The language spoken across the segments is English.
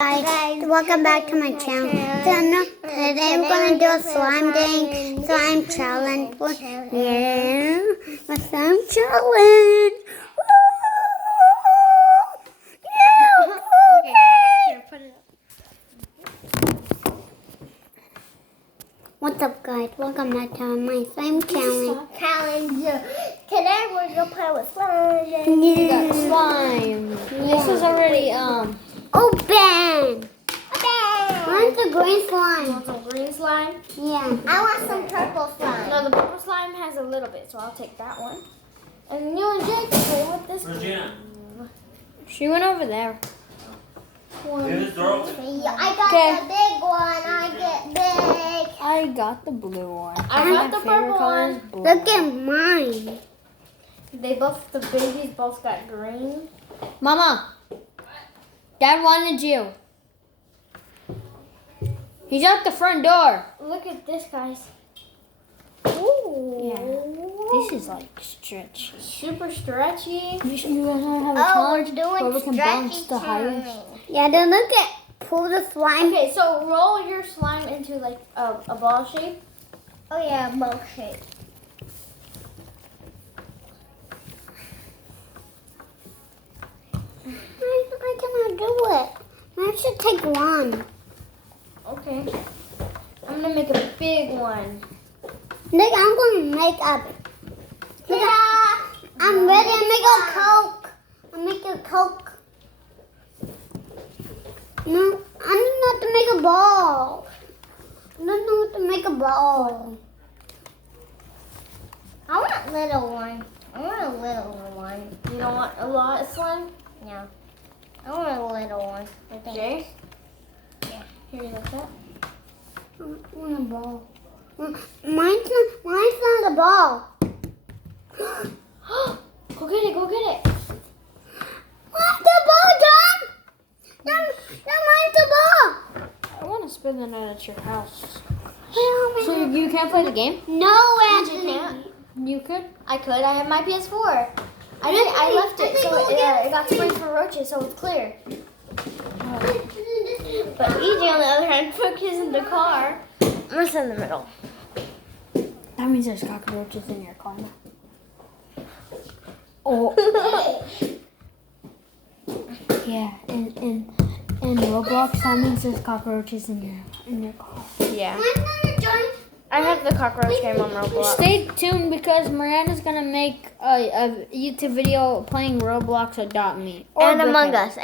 Guys, welcome back to my channel. Today I'm going to do a slime thing, slime challenge. Yeah, a slime challenge. What's up, guys? Welcome back to my slime challenge. Today we're gonna play with slime. Yeah. Slime. This is already Open. Mine's the green slime. You want some green slime? Yeah. I want some purple slime. No, the purple slime has a little bit, so I'll take that one. And you and Jake can play with this. Regina. She went over there. Leave this door open. I got the big one. I get big. I got the blue one. I got the purple one. Blue. Look at mine. The babies both got green. Mama, Dad wanted you. He's out the front door. Look at this, guys. Ooh. Yeah. This is like stretchy. Super stretchy. You guys want to have a challenge where we can bounce the highest? Yeah, then look at pull the slime. Okay, so roll your slime into like a ball shape. Oh yeah, ball shape. I cannot do it. I should take one. Okay. I'm gonna make a big one. Look, I'm going to make a. I'm ready to make a Coke. I'll make a Coke. No, I don't know how to make a ball. I don't know how to make a ball. I want a little one. I want a little one. You don't want a lot of slime? Yeah. I want a little one. Okay. Yeah. Here you go. I want a ball. Mine's not a ball. Go get it. Go get it. What's the ball, John? Mine's the ball. I want to spin the night at your house. So So you can't play the game? no, You Anthony. can't. You could. I could. I have my PS4. I left it so it got sprayed for roaches, so it's clear. But EJ, on the other hand, took his in the car. I'm gonna sit in the middle. That means there's cockroaches in your car now. Oh. Yeah, in Roblox, that means there's cockroaches in your car. Yeah. Mine's not a John. I have the cockroach game on Roblox. Stay tuned because Miranda's gonna make a YouTube video playing Roblox Adopt Me. And Among Us.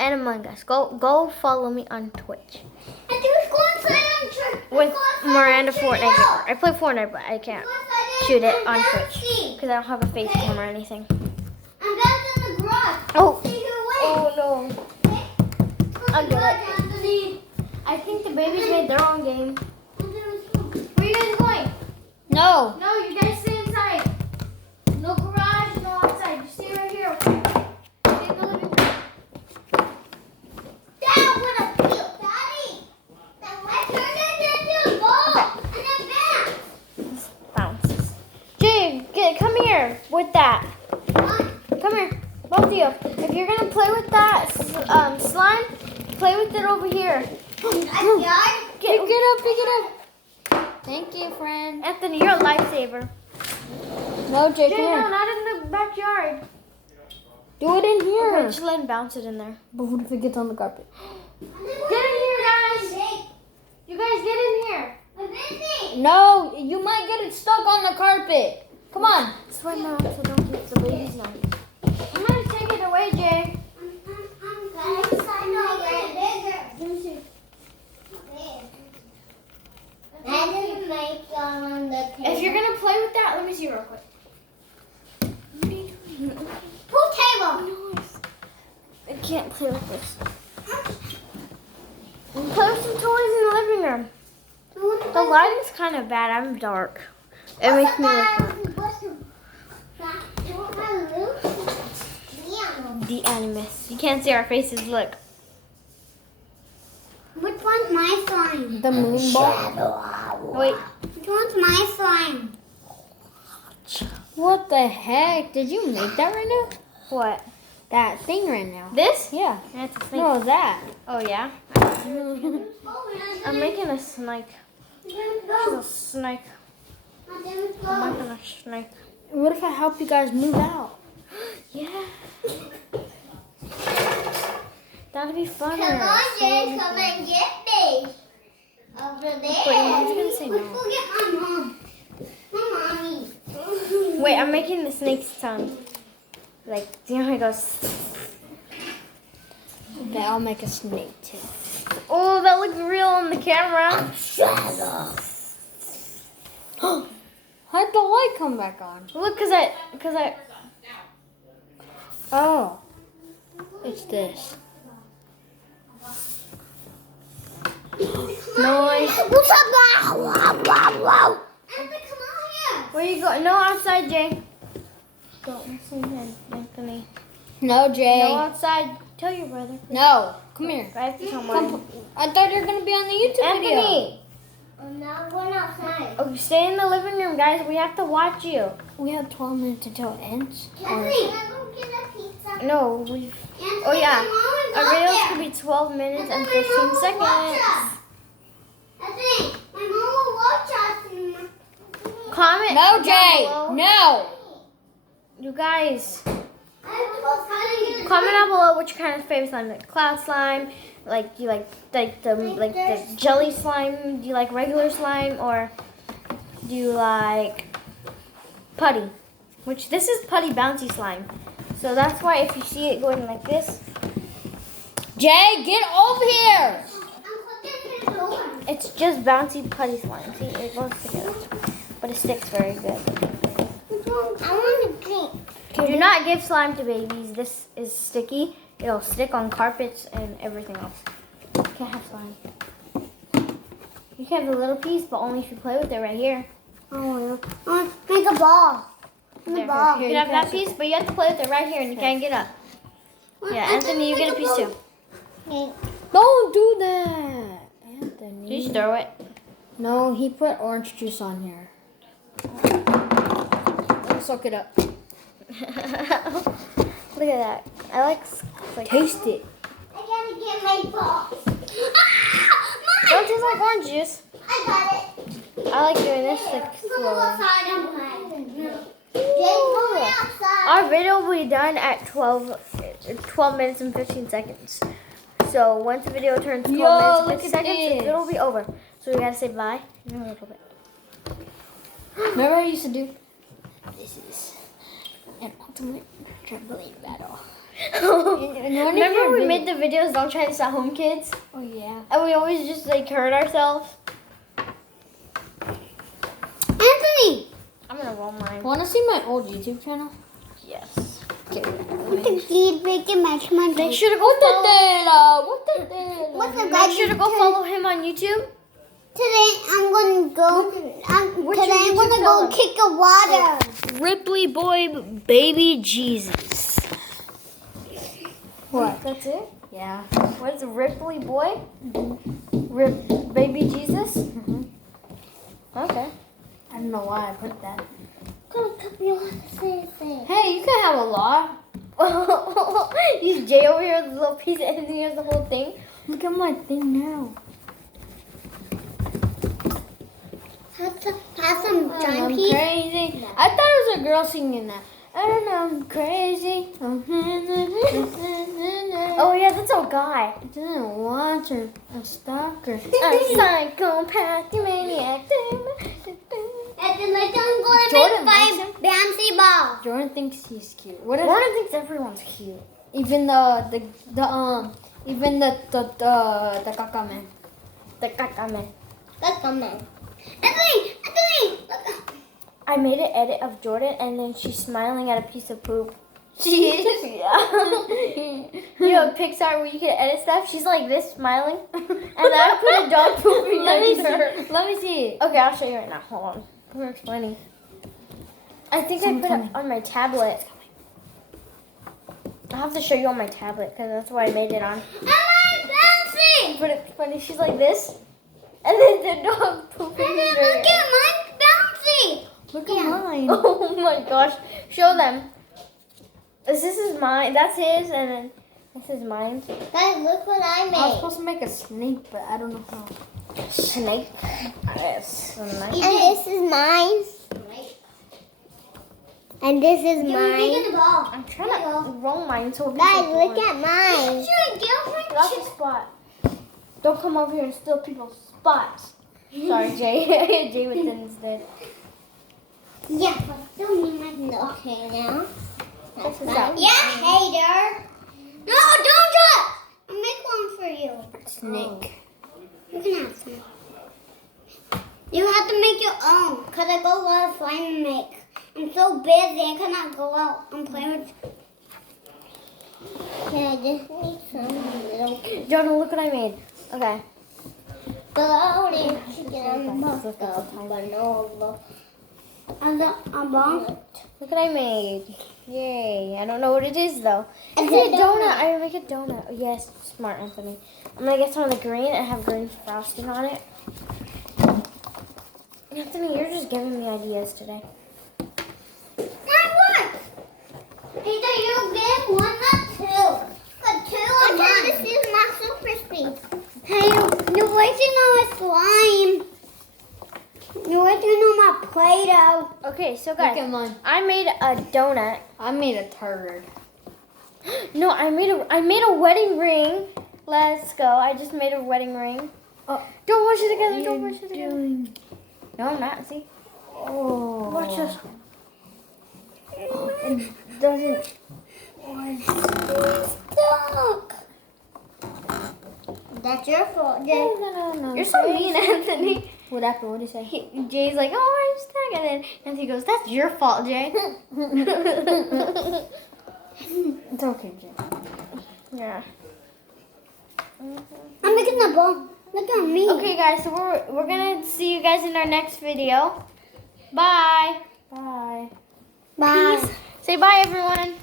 Go follow me on Twitch. I was going to say With Miranda Fortnite. I play Fortnite, but I can't shoot it on Twitch because I don't have a face cam or anything. I'm back in the garage. Oh. See who Oh wins. no. I'll get it. I think the babies made their own game. Where are you guys going? No. No, you guys stay inside. No garage, no outside. You stay right here, okay? Stay in the living room. Dad, what a feel. Daddy. I turned it into a ball. And then Bounces. Jay, come here with that. Come here, both of you. If you're gonna play with that slime, play with it over here. Pick it up. Thank you, friend. Anthony, you're a lifesaver. No, Jay, Jay, come no, here. not in the backyard. Do it in here. Okay, just let him bounce it in there. But what if it gets on the carpet? Get in here, guys. You guys get in here. No, you might get it stuck on the carpet. Come on. Sweat now, so don't get the babies now. I'm gonna take it away, Jay. If you're gonna play with that, let me see real quick. Pool table. I can't play with this. Play with some toys in the living room. The lighting's kind of bad. I'm dark. It makes me look dark. The animus. You can't see our faces. Look. Which one's my slime? The moon ball. Wait. Which one's my slime? What the heck? Did you make that right now? What? That thing right now. This? Yeah. That's a snake. No, that. Oh yeah. I'm making a snake. She's a snake. I'm making a snake. What if I help you guys move out? Yeah. That'd be fun. Come on, Jay, come and get me. Over there. But your mom's gonna say no. Go get my mom. My mommy. Wait, I'm making the snake's tongue. Like, do you know how it goes? Okay, I'll make a snake too. Oh, that looks real on the camera. How'd the light come back on? Look, cause I. Oh, it's this. Noise. What's up, wow, wow, wow. Anthony, come on here. Where you go? No, outside, Jay. Go, Anthony. No, Jay. No, outside. Tell your brother. No, come here. I have to tell mine. Come. I thought you were gonna be on the YouTube video. Anthony. Oh, now we're outside. Oh, stay in the living room, guys. We have to watch you. We have 12 minutes until it ends. Anthony, can I go get a pizza? No, we. Anthony, Oh yeah. my mom is Our up videos there. could be 12 minutes and Anthony, 15 my mom will watch seconds. us. Anthony, my mom will watch us. Comment. No, down Jay. below. No. You guys. Comment Comment down below what your kind of favorite slime, like cloud slime, like do you like the jelly slime, do you like regular slime, or do you like putty? Which this is putty bouncy slime. So that's why if you see it going like this, Jay, get over here. it's just bouncy putty slime. See, it goes together, but it sticks very good. I want to drink. Do not give slime to babies. This is sticky. It'll stick on carpets and everything else. You can't have slime. You can have a little piece, but only if you play with it right here. Oh, I want to make a ball. There, ball. you can have that piece, but you have to play with it right here and you can't get up. Yeah, Anthony, you get a piece too. Don't do that, Anthony. You just throw it. No, he put orange juice on here. Let's soak it up. Look at that. I like Taste it. I gotta get my ball. Don't taste like orange juice. I got it. I like doing this like Go slowly. outside and play. Jay, go outside. Our video will be done at 12 minutes and 15 seconds. So once the video turns 12 minutes and 15 seconds, it'll be over. So we gotta say bye in a little bit. Remember what I used to do? This is an ultimate trampoline battle. Remember we made the videos Don't Try This at Home Kids? Oh yeah. And we always just like hurt ourselves. Anthony. I'm gonna roll mine. Want to see my old YouTube channel? Yes. Okay. What the kid making my money? Make sure to go follow. What's the Make sure to go follow him on YouTube. Today I'm gonna go. What's Today your I'm gonna YouTube go channel? kick the water. Rippley boy, baby Jesus. What? That's it? Yeah. What is it, Rippley Boy? Rip Baby Jesus? Okay. I don't know why I put that. Come on, say thing. Hey, you can have a lot. He's Jay over here with a little piece and here's the whole thing. Look at my thing now. Have some I'm giant piece. crazy. I thought it was a girl singing that. I don't know, I'm crazy. Oh yeah, that's a guy. I didn't watch her. A stalker. A psychopath, you maniac. And then like I'm gonna Jordan make likes five bouncy balls. Jordan thinks he's cute. What if Jordan thinks everyone's cute. even the caca man? The caca man. Let's go, man. Anthony, look. I made an edit of Jordan and then she's smiling at a piece of poop. She is? Yeah. You know Pixar where you can edit stuff? She's like this smiling. And then I put a dog pooping next to her. Let me see. Okay, I'll show you right now. Hold on. I'm explaining. I think I put it on my tablet. I'll have to show you on my tablet because that's what I made it on. I'm bouncing. But it's funny. She's like this. And then the dog pooping. And then look at mine bouncing. Look at mine. Oh my gosh. Show them. This is mine. That's his. And then This is mine. Guys, look what I I was made. supposed to make a snake, but I don't know how. Snake. Yes. And this is mine. And this is mine. I'm trying to roll mine so it Guys, can look at mine. Lost a spot. Don't come over here and steal people's spots. Sorry, Jay. Jay with instead. Yeah, but still need my okay now. This is out. Yeah, hater. No, don't touch. I'll make one for you. Snake. You can have some. You have to make your own, because I got a lot of slime to make. I'm so busy, I cannot go out and play with. Okay, I just need some little Jonah, look what I made. Okay. floating chicken banana. And a bomb. Look what I made. Yay. I don't know what it is though. It's It's a a donut. I make a donut. Oh, yes, smart, Anthony. I'm gonna get some of the green and have green frosting on it. Anthony, you're just giving me ideas today. Either you get one or two. But two or one. This is my super speed. Hey, you're wasting all my slime. You're wasting all my Play-Doh. Okay, so Look guys, at mine. I made a donut. I made a turd. No, I made a wedding ring. Let's go. I just made a wedding ring. Oh, Don't wash it together. Don't wash it together. No, I'm not. See? oh. Watch this. It doesn't. Stuck. That's your fault, Jay. No. You're so mean, Anthony. What happened? What did you say? Jay's like, oh, I'm stuck. And then Anthony goes, that's your fault, Jay. It's okay, Jay. Yeah. I'm making a ball. Look at me. Okay, guys, so we're going to see you guys in our next video. Bye. Bye. Bye. Peace. Say bye, everyone.